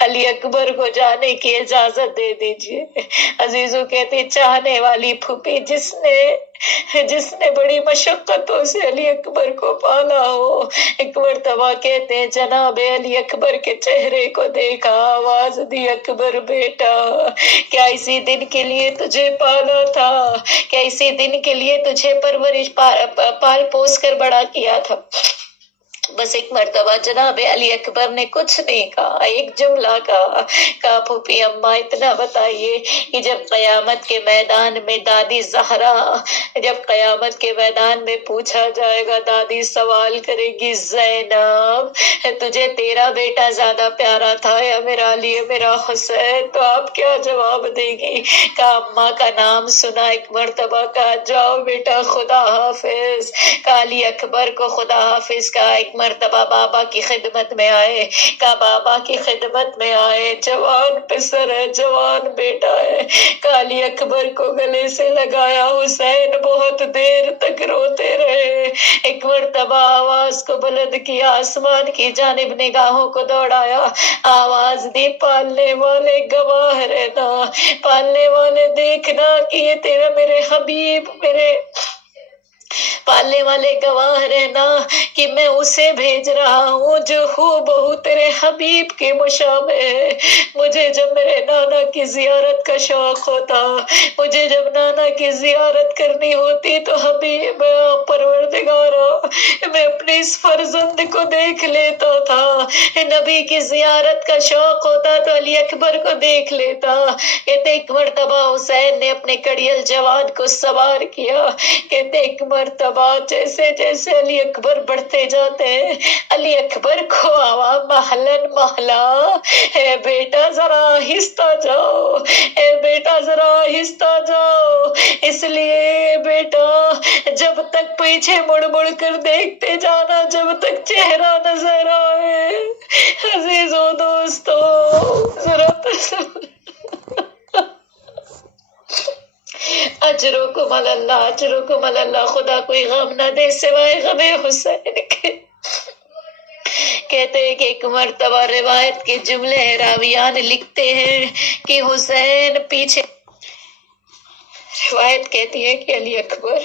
علی اکبر کو جانے کی اجازت دے دیجیے۔ عزیزو کہتے چاہنے والی پھوپھی جس نے بڑی مشقتوں سے علی اکبر کو پالا ہو، ایک مرتبہ کہتے ہیں جناب علی اکبر کے چہرے کو دیکھا، آواز دی اکبر بیٹا کیا اسی دن کے لیے تجھے پالا تھا؟ کیا اسی دن کے لیے تجھے پرورش پال پوس کر بڑا کیا تھا؟ بس ایک مرتبہ جناب علی اکبر نے کچھ نہیں کہا، ایک جملہ کہا پھوپھی اماں اتنا بتائیے کہ جب قیامت کے میدان میں دادی زہرا، جب قیامت کے میدان میں پوچھا جائے گا، دادی سوال کرے گی زینب تجھے تیرا بیٹا زیادہ پیارا تھا یا میرا علی میرا حسین، تو آپ کیا جواب دے گی؟ کہا اماں کا نام سنا، ایک مرتبہ کہا جاؤ بیٹا خدا حافظ، کہا علی اکبر کو خدا حافظ کہا، ایک مرتبہ بابا کی خدمت میں آئے، کہا بابا کی خدمت میں آئے، جوان پسر ہے، جوان بیٹا ہے، کہا علی اکبر کو گلے سے لگایا، حسین بہت دیر تک روتے رہے، ایک مرتبہ آواز کو بلند کیا، آسمان کی جانب نگاہوں کو دوڑایا، آواز دی پالنے والے گواہ رہنا، پالنے والے دیکھنا کہ یہ تیرا میرے حبیب، میرے پالنے والے گواہ رہنا کہ میں اسے بھیج رہا ہوں جو ہو بہو تیرے حبیب کے مشابہ ہے۔ مجھے جب میرے نانا کی زیارت کا شوق ہوتا، مجھے جب نانا کی زیارت کرنی ہوتی تو حبیب پروردگارا میں اپنے اس فرزند کو دیکھ لیتا تھا، نبی کی زیارت کا شوق ہوتا تو علی اکبر کو دیکھ لیتا۔ کہتے ایک مرتبہ حسین نے اپنے کڑیل جوان کو سوار کیا، کہتے ایک مرتبہ جیسے جیسے علی اکبر بڑھتے جاتے ہیں، علی اکبر کو آواز محلن محلہ، اے بیٹا ذرا آہستہ جاؤ، اے بیٹا ذرا آہستہ جاؤ، اس لیے بیٹا جب تک پیچھے مڑ مڑ کر دیکھتے جانا جب تک چہرہ نظر آئے۔ عزیزو دوستو ذرا اجرکم اللہ، اجرکم اللہ، خدا کوئی غم نہ دے سوائے غم حسین کے۔ کہتے ہیں کہ ایک مرتبہ روایت کے جملے راویان لکھتے ہیں کہ حسین پیچھے، روایت کہتی ہے کہ علی اکبر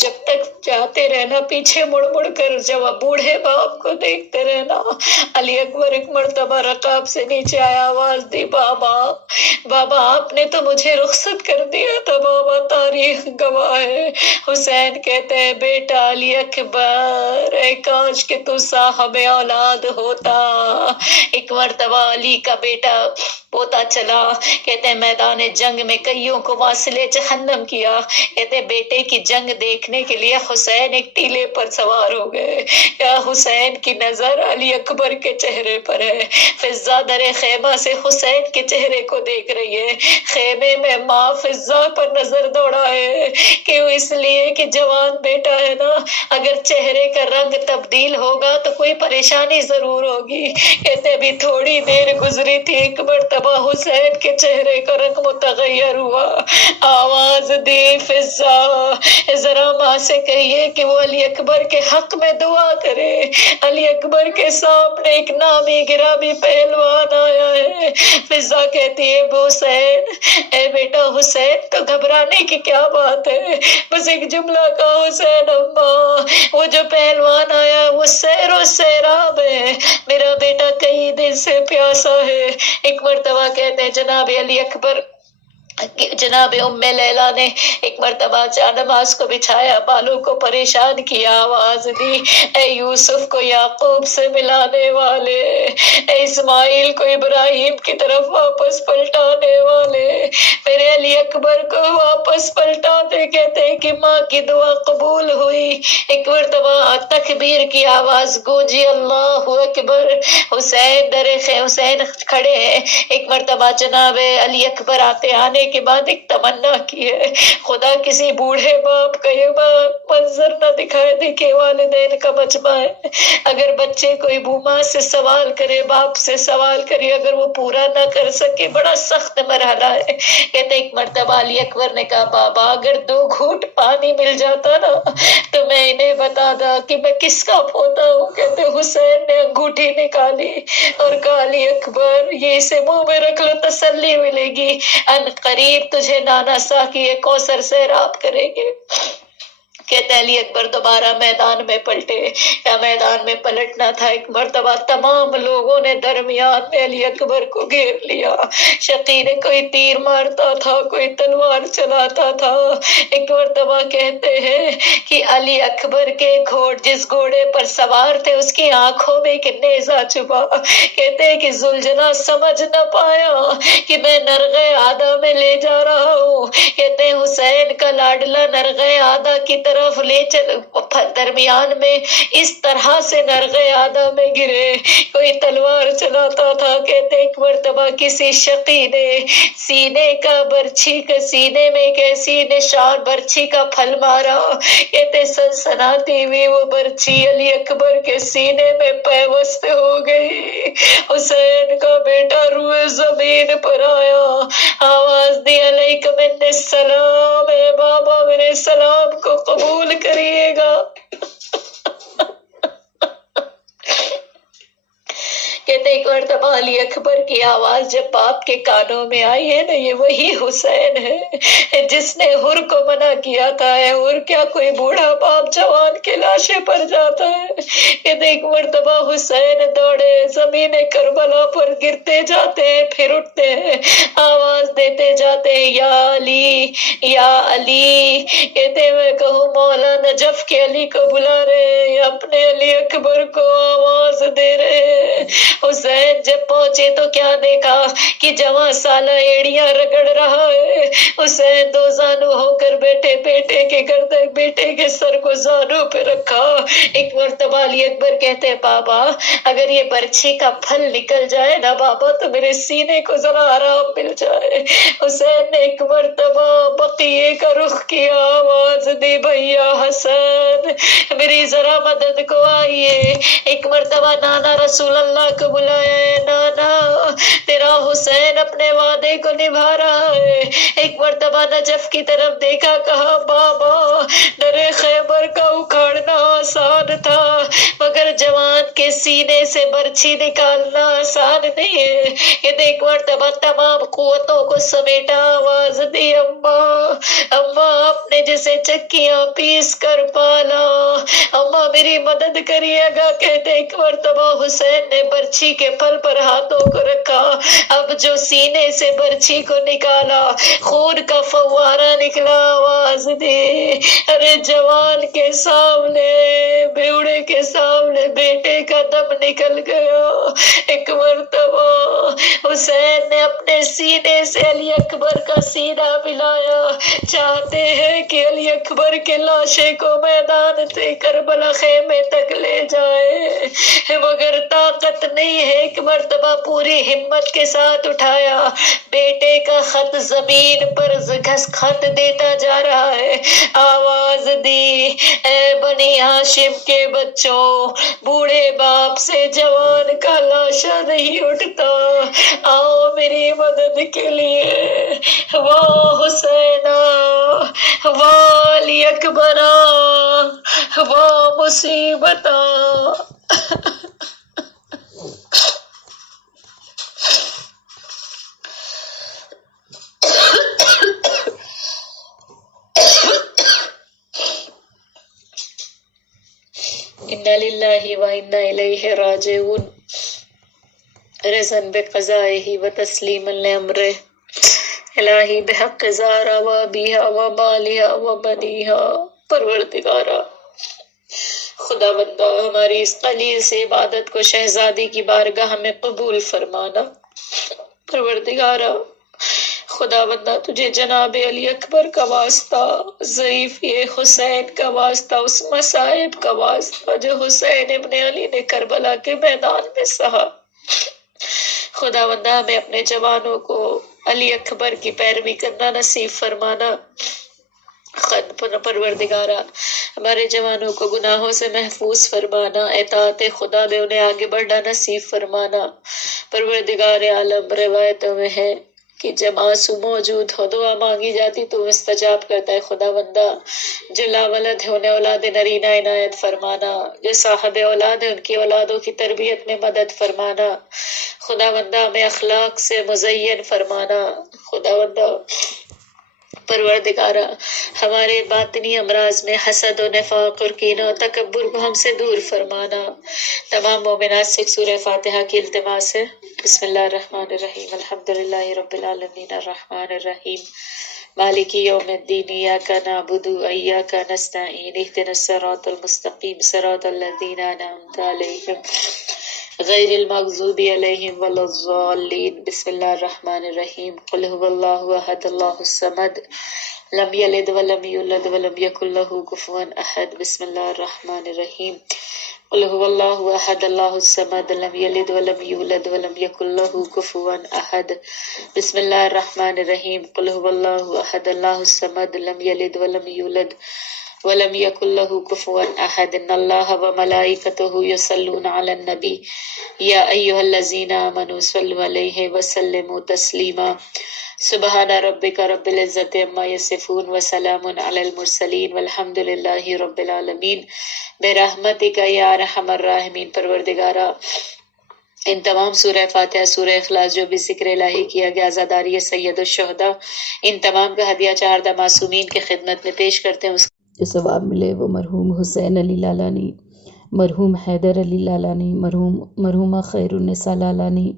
جب تک جاتے رہنا پیچھے مڑ مڑ کر جب بوڑھے باپ کو دیکھتے رہنا۔ علی اکبر ایک مرتبہ رکاب سے نیچے آیا، آواز دی بابا بابا آپ نے تو مجھے رخصت کر دیا تھا بابا، تاریخ گواہ ہے۔ حسین کہتے ہیں بیٹا علی اکبر اے کاش کہ تو صاحب اولاد ہوتا۔ ایک مرتبہ علی کا بیٹا پوتا چلا، کہتے ہیں میدان جنگ میں کئیوں کو واصلے جہنم کیا، کہتے ہیں بیٹے کی جنگ دیکھنے کے لیے حسین ایک ٹیلے پر سوار ہو گئے، یا حسین کی نظر علی اکبر کے چہرے پر ہے، فضہ در خیمہ سے حسین کے چہرے کو دیکھ رہی ہے، خیمے میں ماں فضہ پر نظر دوڑائے، کیوں؟ اس لیے کہ جوان بیٹا ہے نا، اگر چہرے کا رنگ تبدیل ہوگا تو کوئی پریشانی ضرور ہوگی۔ کہتے بھی تھوڑی دیر گزری تھی، ایک مرتبہ حسین کے چہرے کا رنگ متغیر ہوا، آواز دی فضہ ذرا ماں سے کہیے کہ وہ علی اکبر کے حق میں دعا کرے، علی اکبر کے سامنے ایک نامی گرامی پہلوان آیا ہے۔ فضہ کہتی ہے حسین اے بیٹا حسین تو گھبرانے کی کیا بات ہے، بس ایک جملہ کا حسین اماں وہ جو پہلوان آیا وہ سیر و سیراب ہے، میرا بیٹا کئی دن سے پیاسا ہے۔ ایک مرتبہ کہتے ہیں جناب علی اکبر جناب ام لیلا نے ایک مرتبہ نماز کو بچھایا، بالوں کو پریشان کیا، آواز دی اے یوسف کو یعقوب سے ملانے والے، اے اسماعیل کو ابراہیم کی طرف واپس پلٹانے والے، میرے علی اکبر کو واپس پلٹاتے۔ کہتے ہیں کہ ماں کی دعا قبول ہوئی، ایک مرتبہ تکبیر کی آواز گونجی، اللہ اکبر، حسین کھڑے ہیں، ایک مرتبہ جناب علی اکبر آنے کے بعد ایک تمنا کی ہے، خدا کسی بوڑھے باپ کا یہ منظر نہ دکھائے دے کہ والدین کا مجمع ہے، اگر بچے کوئی ماں سے سوال کرے، باپ سے سوال کرے، اگر وہ پورا نہ کر سکے بڑا سخت مرحلہ ہے۔ کہتے ایک مرتبہ علی اکبر نے کہا بابا اگر 2 گھونٹ پانی مل جاتا نا تو میں انہیں بتا دا کہ میں کس کا پوتا ہوں. کہتے حسین نے انگوٹھی نکالی اور کہا علی اکبر یہ اسے منہ میں رکھ لو تسلی ملے گی، ان قریب تجھے نانا ساقی کوثر سیراب کریں گے. کہتے علی اکبر دوبارہ میدان میں پلٹے. یا میدان میں پلٹنا تھا، ایک مرتبہ تمام لوگوں نے درمیان میں علی اکبر کو گھیر لیا. شقی نے کوئی تیر مارتا تھا، کوئی تلوار چلاتا تھا. ایک مرتبہ کہتے ہیں کہ علی اکبر کے جس گھوڑے پر سوار تھے اس کی آنکھوں میں ایک نیزہ چھپا. کہتے ہیں کہ ذوالجلال سمجھ نہ پایا کہ میں نرغے آدھا میں لے جا رہا ہوں. کہتے ہیں حسین کا لاڈلا نرغے آدھا کی طرف لے چل، درمیان میں اس طرح سے نرغے آدھا میں گرے. کوئی تلوار چلاتا تھا. کہتے ایک مرتبہ کسی شقی نے سینے کا برچھی کا سینے میں ایک ایسی نشان برچھی کا پھل مارا. کہتے سنسناتی ہوئی وہ برچھی علی اکبر کے سینے میں پیوست ہو گئی. حسین کا بیٹا روئے زمین پر آیا، آواز دی علیکم من السلام، اے بابا میرے سلام کو قبول کریے گا. کہتے ایک مرتبہ علی اکبر کی آواز جب باپ کے کانوں میں آئی ہے نا، یہ وہی حسین ہے جس نے حر کو منع کیا تھا. حر کیا کوئی بوڑھا باپ جوان کے لاشے پر جاتا ہے. کہتے ایک مرتبہ حسین دوڑے، زمین کربلا پر گرتے جاتے ہیں پھر اٹھتے ہیں، آواز دیتے جاتے ہیں یا علی یا علی. کہتے میں کہوں مولا نجف کے علی کو بلا رہے ہیں، اپنے علی اکبر کو آواز دے رہے ہیں. حسین جب پہنچے تو کیا دیکھا کہ جوان سالہ ایڑیاں رگڑ رہا ہے. حسین دو زانو ہو کر بیٹھے، بیٹے کے سر کو زانو پہ رکھا. ایک مرتبہ علی اکبر کہتے ہیں بابا اگر یہ برچھی کا پھل نکل جائے نا بابا تو میرے سینے کو ذرا آرام مل جائے. حسین نے ایک مرتبہ بقیے کا رخ کیا، آواز دی بھیا حسن میری ذرا مدد کو آئیے. ایک مرتبہ نانا رسول اللہ کو بلایا ہے، نانا تیرا حسین اپنے وعدے کو نبھا رہا ہے. ایک مرتبہ نجف کی طرف دیکھا، کہا بابا در خیبر کا اکھاڑنا آسان تھا مگر جوان کے سینے سے برچھی نکالنا آسان نہیں ہے. یہ ایک مرتبہ تمام قوتوں کو سمیٹا، آواز دی اماں آپ نے جسے چکیاں پیس کر پالا، اماں میری مدد کریے گا. کہتے ایک مرتبہ حسین نے برچھی کے پھل پر ہاتھوں کو رکھا. اب جو سینے سے برچھی کو نکالا خون کا فوارہ نکلا. آواز دی ارے جوان کے سامنے بیوڑے کے سامنے بیٹے کا دم نکل گیا. ایک مرتبہ حسین نے اپنے سینے سے علی اکبر کا سینہ ملایا. چاہتے ہیں کہ علی اکبر کے لاشے کو میدان سے کربلا خیمے تک لے جائے مگر طاقت نہیں ہے. ایک مرتبہ پوری ہمت کے ساتھ اٹھایا، بیٹے کا خط زمین پر خط دیتا جا رہا ہے. آواز دی اے بنی ہاشم کے بچوں، بوڑھے باپ سے جوان کا لاشا نہیں اٹھتا، آؤ میری مدد کے لیے. واہ حسینا، واہ علی اکبرا، واہ مصیبتا. انا للہ و انا الیہ راجعون. رضا بقضائہ و تسلیما لامرہ. الہی بحق زارا و ابیہا و مالہا و بنیہا. پروردگارا خدا بندہ ہماری اس قلیل سے عبادت کو شہزادی کی بارگاہ میں قبول فرمانا. پروردگارا خدا بندہ تجھے جناب علی اکبر کا واسطہ، ضعیف یہ حسین کا واسطہ، اس مصائب کا واسطہ جو حسین ابن علی نے کربلا کے میدان میں سہا. خدا بندہ ہمیں اپنے جوانوں کو علی اکبر کی پیروی کرنا نصیب فرمانا. پروردگارا ہمارے جوانوں کو گناہوں سے محفوظ فرمانا، اطاعت خدا میں انہیں آگے بڑھنا نصیب فرمانا. پروردگار عالم روایتوں میں ہے کہ جب آنسو موجود ہو دعا مانگی جاتی تو مستجاب کرتا ہے خدا بندہ. جو لا ولد ہے انہیں اولاد نرینہ عنایت فرمانا، جو صاحب اولاد ہے ان کی اولادوں کی تربیت میں مدد فرمانا. خدا بندہ ہمیں اخلاق سے مزین فرمانا. خدا بندہ پروردگارہ ہمارے باطنی امراض میں حسد و نفاق اور کینہ و تکبر کو ہم سے دور فرمانا. تمام مومنات سے سورہ فاتحہ کی التماس ہے. بسم اللہ الرحمن الرحیم. الحمدللہ رب العالمین الرحمن الرحیم مالک یوم الدین. ایاک نعبد و ایاک نستعین. اہدنا الصراط المستقیم صراط الذین انعمت علیہم غیر المغضوب علیہم ولا الضالین. بسم اللہ الرحمن الرحیم. قل هو اللہ احد اللہ الصمد لم یلد ولم یولد ولم یکن لہ کفوا احد. بسم اللہ الرحمن الرحیم. قل هو اللہ احد اللہ الصمد لم یلد ولم یولد ولم یکن لہ کفوا احد. بسم اللہ الرحمن الرحیم. قل هو اللہ احد اللہ الصمد لم یلد ولم یولد ولم یکن لہ کفوا احد. ان اللہ وملائکتہ یصلون علی النبی یا ایھا الذین آمنوا صلوا علیہ وسلموا تسلیما. سبحان ربک رب العزۃ عما یصفون وسلام علی المرسلین والحمد للہ رب العالمین برحمتک یا ارحم الراحمین. پروردگارا ان تمام سورہ فاتحہ، سورہ اخلاص جو بھی ذکر الہی کیا گیا، عزاداری سید الشہداء، ان تمام کا ہدیہ چہاردہ معصومین کی خدمت میں پیش کرتے ہیں. اس جو ثواب ملے وہ مرحوم حسین علی لالانی، مرحوم حیدر علی لالانی، مرحومہ خیر النساء لالانی،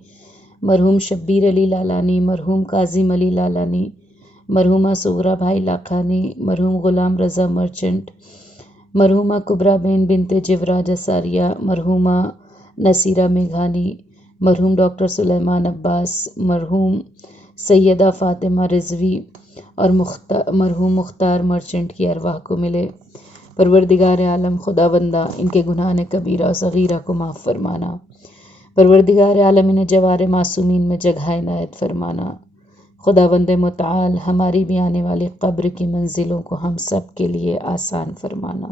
مرحوم شبیر علی لالانی، مرحوم کاظم علی لالانی، مرحومہ صغرا بھائی لاکھانی، مرحوم غلام رضا مرچنٹ، مرحومہ کبریٰ بین بنت جوراج اساریہ، مرحومہ نصیرہ میگھانی، مرحوم ڈاکٹر سلیمان عباس، مرحوم سیدہ فاطمہ رضوی اور مرحوم مختار مرچنٹ کی ارواح کو ملے. پروردگار عالم خدا بندہ ان کے گناہ کبیرہ و صغیرہ کو معاف فرمانا. پروردگار عالم انہیں جوار معصومین میں جگہ عنایت فرمانا. خدا بند متعال ہماری بھی آنے والی قبر کی منزلوں کو ہم سب کے لیے آسان فرمانا.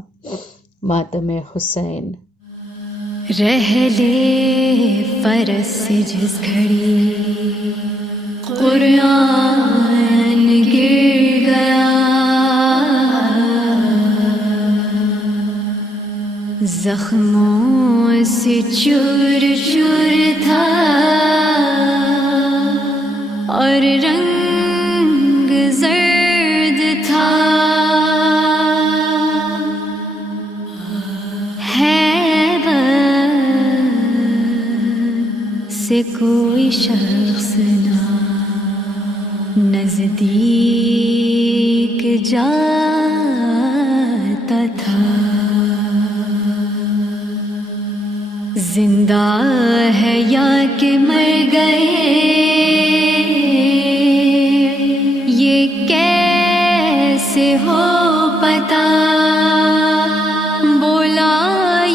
ماتم حسین. رہ لے فرس سے جس گھڑی قرآن گر گیا، زخموں سے چور چور تھا اور رنگ زرد تھا. سے کوئی شخص نہ نزدیک جاتا تھا. زندہ ہے یا کہ مر گئے یہ کیسے ہو پتا. بولا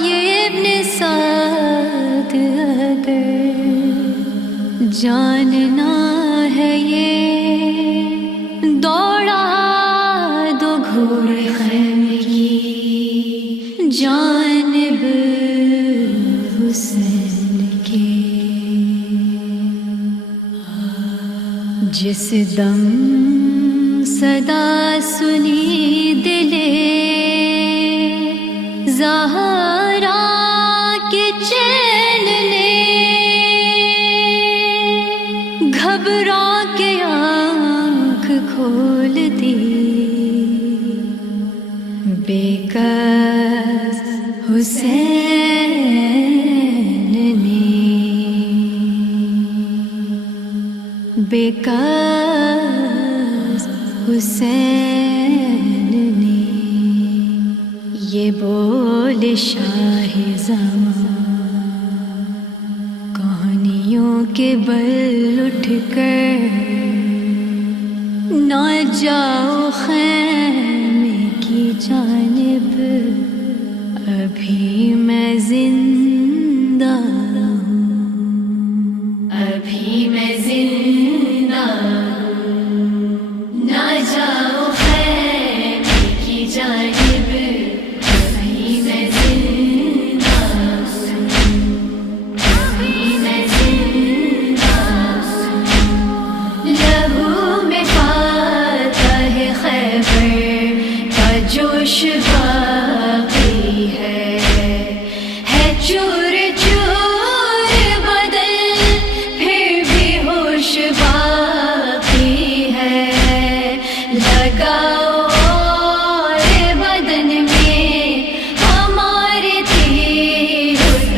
یہ ابن سعد اگر جاننا ہے یہ دوڑا دو گھوڑے خیمے کی جانب حسین کے. جس دم صدا سنی دلے زہرا کے چین نے، گھبرا کے آنکھ کھول دی. بے کس حسین نے، بے کس حسین نے. یہ بول شاہ زمان کہانیوں کے بل اٹھ کر نہ جاؤ خیمے کی جانب، ابھی میں زندہ ہوں، ابھی میں زندہ ہوں. نہ جاؤ خیمے کی جانب، ابھی میں زندہ ہوں، ابھی میں زندہ ہوں.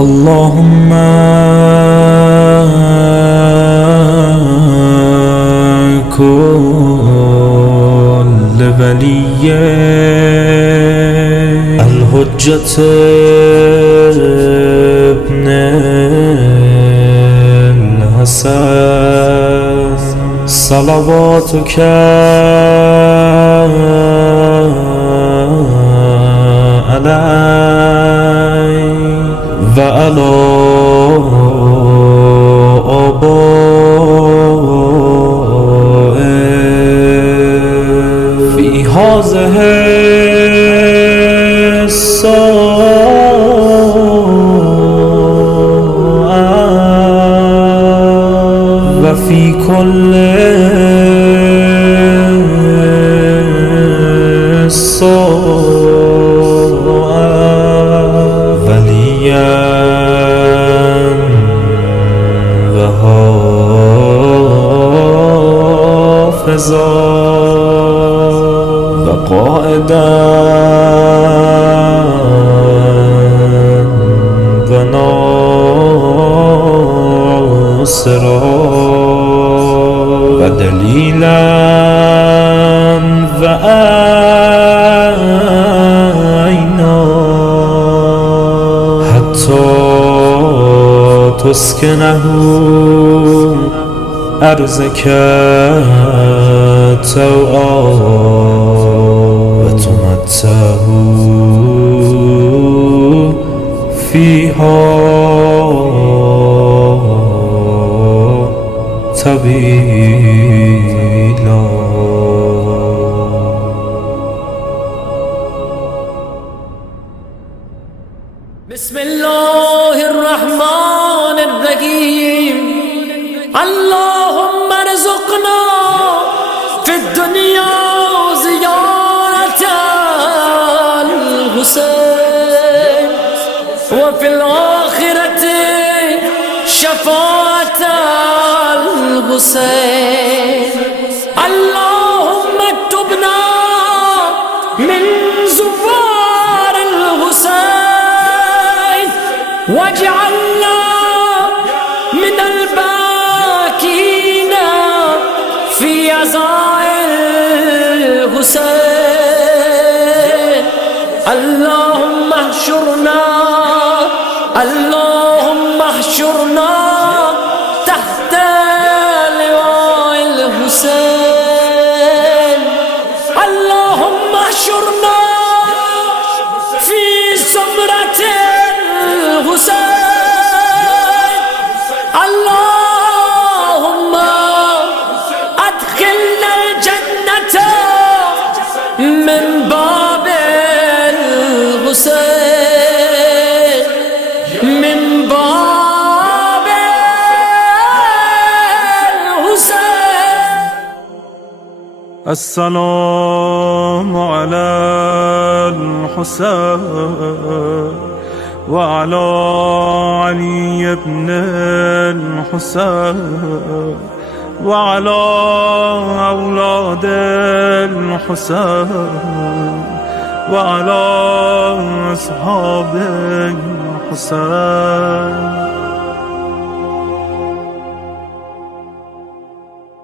اللهم كل ولي الحجة ابن الحسن صلواتك عليه وعلى آبائه في هذه الساعة وفي كل ساعة و ناصرا و دلیلا و عینا حتی تسکنه أرزك توعا وتمتعه فيها طويلا. بسم الله الرحمن الرحيم. اللهم ارزقنا في الدنيا زيارة الحسين وفي الآخرة شفاعة الحسين. اللهم اكتبنا من زوار الحسين واجعلنا من الباكين في عزاء الحسين. اللهم احشرنا اللهم احشرنا تحت لواء الحسين. اللهم احشرنا في زمرة الحسين. اللهم ادخلنا الجنة من باب الحسين من باب الحسين. السلام على الحسين وعلى علي بن الحسين وعلى أولاد الحسين وعلى أصحاب الحسين.